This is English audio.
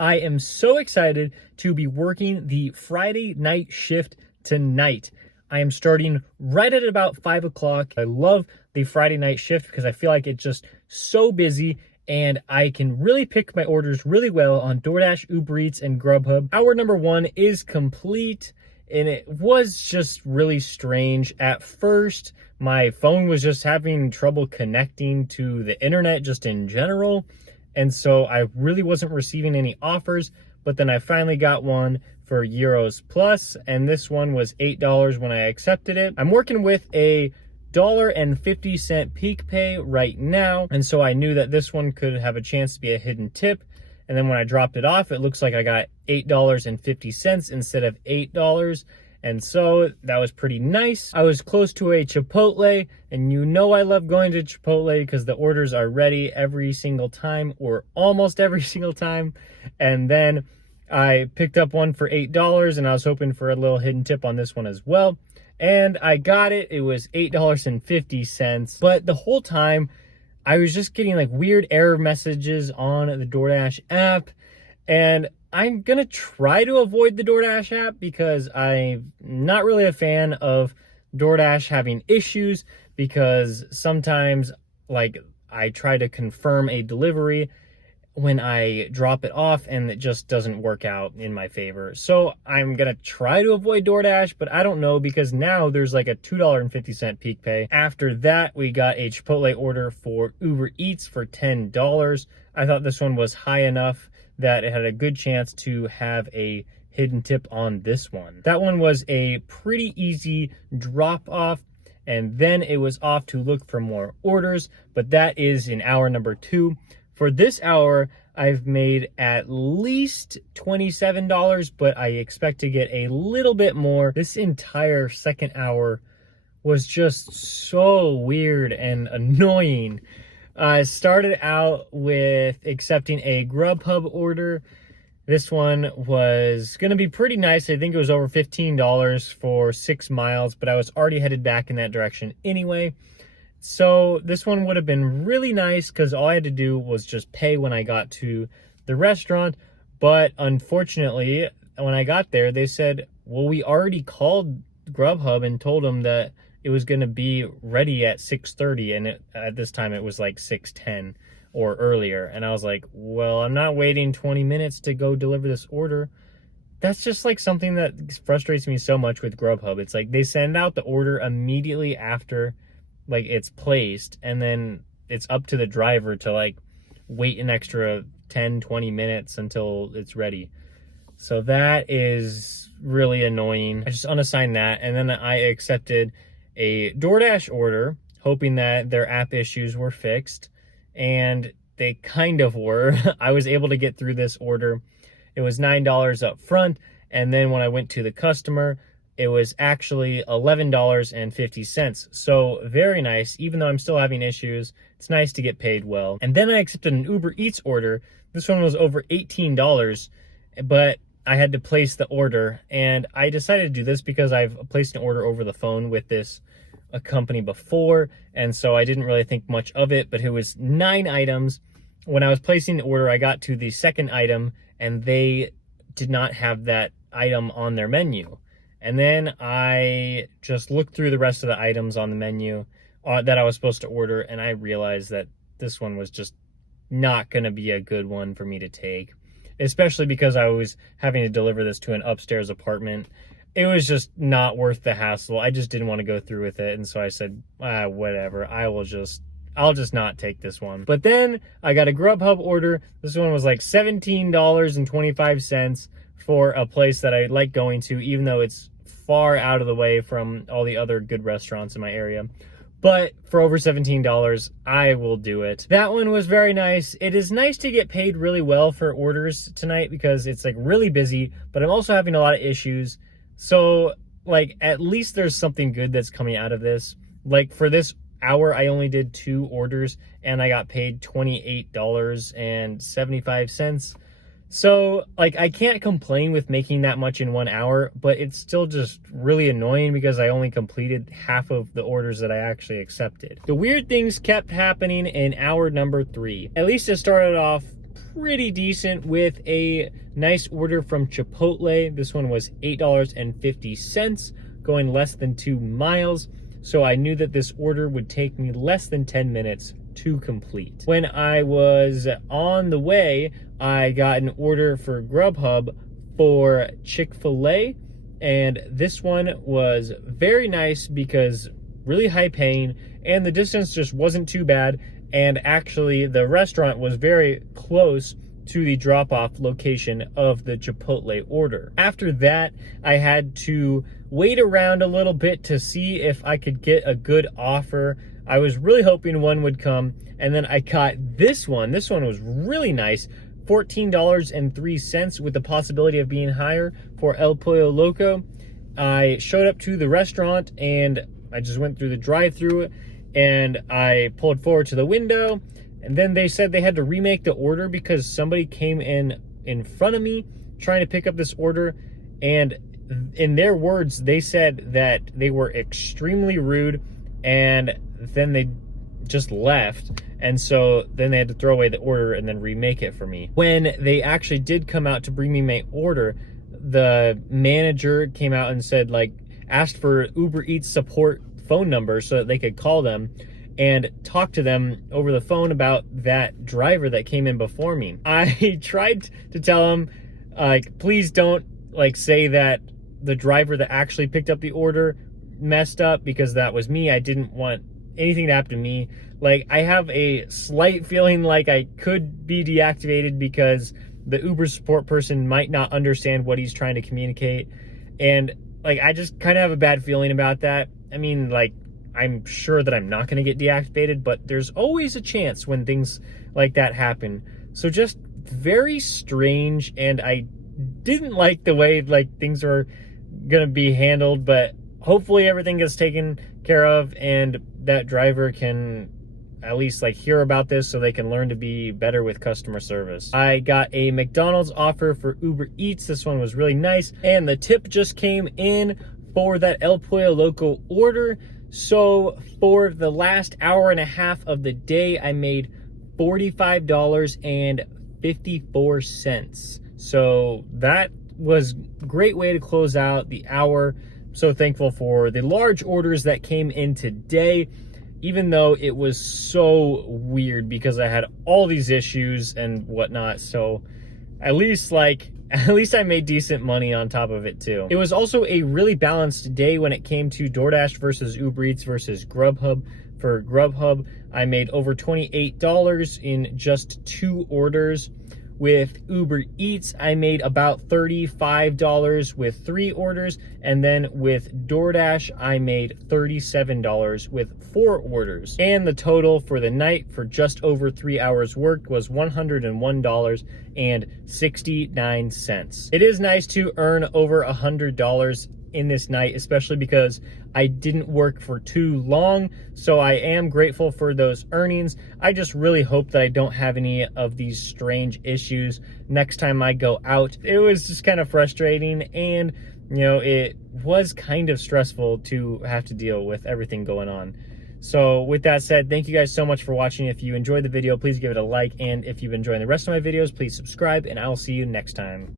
I am so excited to be working the Friday night shift tonight. I am starting right at about 5 o'clock. I love the Friday night shift because I feel like it's just so busy and I can really pick my orders really well on DoorDash, Uber Eats, and Grubhub. Hour number 1 is complete, and it was just really strange. At first, my phone was just having trouble connecting to the internet just in general, and so I really wasn't receiving any offers, but then I finally got one for Euros Plus, and this one was $8 when I accepted it. I'm working with a $1.50 peak pay right now, and so I knew that this one could have a chance to be a hidden tip. And then when I dropped it off, it looks like I got $8.50 instead of $8. And so that was pretty nice. I was close to a Chipotle, and you know I love going to Chipotle because the orders are ready every single time, or almost every single time. And then I picked up one for $8, and I was hoping for a little hidden tip on this one as well. And I got it. It was $8.50. But the whole time, I was just getting like weird error messages on the DoorDash app. And I'm going to try to avoid the DoorDash app because I'm not really a fan of DoorDash having issues, because sometimes like I try to confirm a delivery when I drop it off and it just doesn't work out in my favor. So I'm going to try to avoid DoorDash, but I don't know, because now there's like a $2.50 peak pay. After that, we got a Chipotle order for Uber Eats for $10. I thought this one was high enough that it had a good chance to have a hidden tip on this one. That one was a pretty easy drop off, and then it was off to look for more orders, but that is in hour number 2. For this hour, I've made at least $27, but I expect to get a little bit more. This entire second hour was just so weird and annoying. I started out with accepting a Grubhub order. This one was going to be pretty nice. I think it was over $15 for 6 miles, but I was already headed back in that direction anyway. So this one would have been really nice because all I had to do was just pay when I got to the restaurant. But unfortunately, when I got there, they said, well, we already called Grubhub and told them that it was going to be ready at 6:30. And at this time, it was like 6:10 or earlier. And I was like, well, I'm not waiting 20 minutes to go deliver this order. That's just like something that frustrates me so much with Grubhub. It's like they send out the order immediately after like it's placed, and then it's up to the driver to like wait an extra 10-20 minutes until it's ready. So that is really annoying. I just unassigned that, and then I accepted a DoorDash order hoping that their app issues were fixed, and they kind of were. I was able to get through this order. It was $9 up front, and then when I went to the customer, it was actually $11.50. So very nice. Even though I'm still having issues, it's nice to get paid well. And then I accepted an Uber Eats order. This one was over $18, but I had to place the order. And I decided to do this because I've placed an order over the phone with this company before, and so I didn't really think much of it, but it was 9 items. When I was placing the order, I got to the second item, and they did not have that item on their menu. And then I just looked through the rest of the items on the menu that I was supposed to order, and I realized that this one was just not going to be a good one for me to take, especially because I was having to deliver this to an upstairs apartment. It was just not worth the hassle. I just didn't want to go through with it, and so I said, whatever, I'll just not take this one. But then I got a Grubhub order. This one was like $17.25 for a place that I like going to, even though it's far out of the way from all the other good restaurants in my area. But for over $17, I will do it. That one was very nice. It is nice to get paid really well for orders tonight because it's like really busy, but I'm also having a lot of issues. So like at least there's something good that's coming out of this. Like for this hour, I only did 2 orders and I got paid $28.75. So, like, I can't complain with making that much in 1 hour, but it's still just really annoying because I only completed half of the orders that I actually accepted. The weird things kept happening in hour number 3. At least it started off pretty decent with a nice order from Chipotle. This one was $8.50, going less than 2 miles. So I knew that this order would take me less than 10 minutes to complete. When I was on the way, I got an order for Grubhub for Chick-fil-A, and this one was very nice because really high paying, and the distance just wasn't too bad, and actually the restaurant was very close to the drop-off location of the Chipotle order. After that, I had to wait around a little bit to see if I could get a good offer. I was really hoping one would come, and then I got this one. This one was really nice, $14.03 with the possibility of being higher for El Pollo Loco. I showed up to the restaurant and I just went through the drive-thru and I pulled forward to the window, and then they said they had to remake the order because somebody came in front of me trying to pick up this order, and in their words, they said that they were extremely rude, and then they just left. And so then they had to throw away the order and then remake it for me. When they actually did come out to bring me my order, the manager came out and said, like, asked for Uber Eats support phone number so that they could call them and talk to them over the phone about that driver that came in before me. I tried to tell him, like, please don't, like, say that the driver that actually picked up the order messed up, because that was me. I didn't want anything to happen to me. Like, I have a slight feeling like I could be deactivated because the Uber support person might not understand what he's trying to communicate. And, like, I just kind of have a bad feeling about that. I mean, like, I'm sure that I'm not going to get deactivated, but there's always a chance when things like that happen. So just very strange, and I didn't like the way, like, things are going to be handled, but hopefully everything gets taken care of and that driver can at least, like, hear about this so they can learn to be better with customer service. I got a McDonald's offer for Uber Eats. This one was really nice, and the tip just came in for that El Pollo Loco order. So for the last hour and a half of the day, I made $45.54. So that was a great way to close out the hour. So thankful for the large orders that came in today, even though it was so weird because I had all these issues and whatnot. So at least I made decent money on top of it too. It was also a really balanced day when it came to DoorDash versus Uber Eats versus Grubhub. For Grubhub, I made over $28 in just 2 orders. With Uber Eats, I made about $35 with 3 orders. And then with DoorDash, I made $37 with 4 orders. And the total for the night for just over 3 hours worked was $101.69. It is nice to earn over $100 in this night, especially because I didn't work for too long. So I am grateful for those earnings. I just really hope that I don't have any of these strange issues next time I go out. It was just kind of frustrating, and you know, it was kind of stressful to have to deal with everything going on. So with that said, thank you guys so much for watching. If you enjoyed the video, please give it a like, and if you've been enjoying the rest of my videos, please subscribe, and I'll see you next time.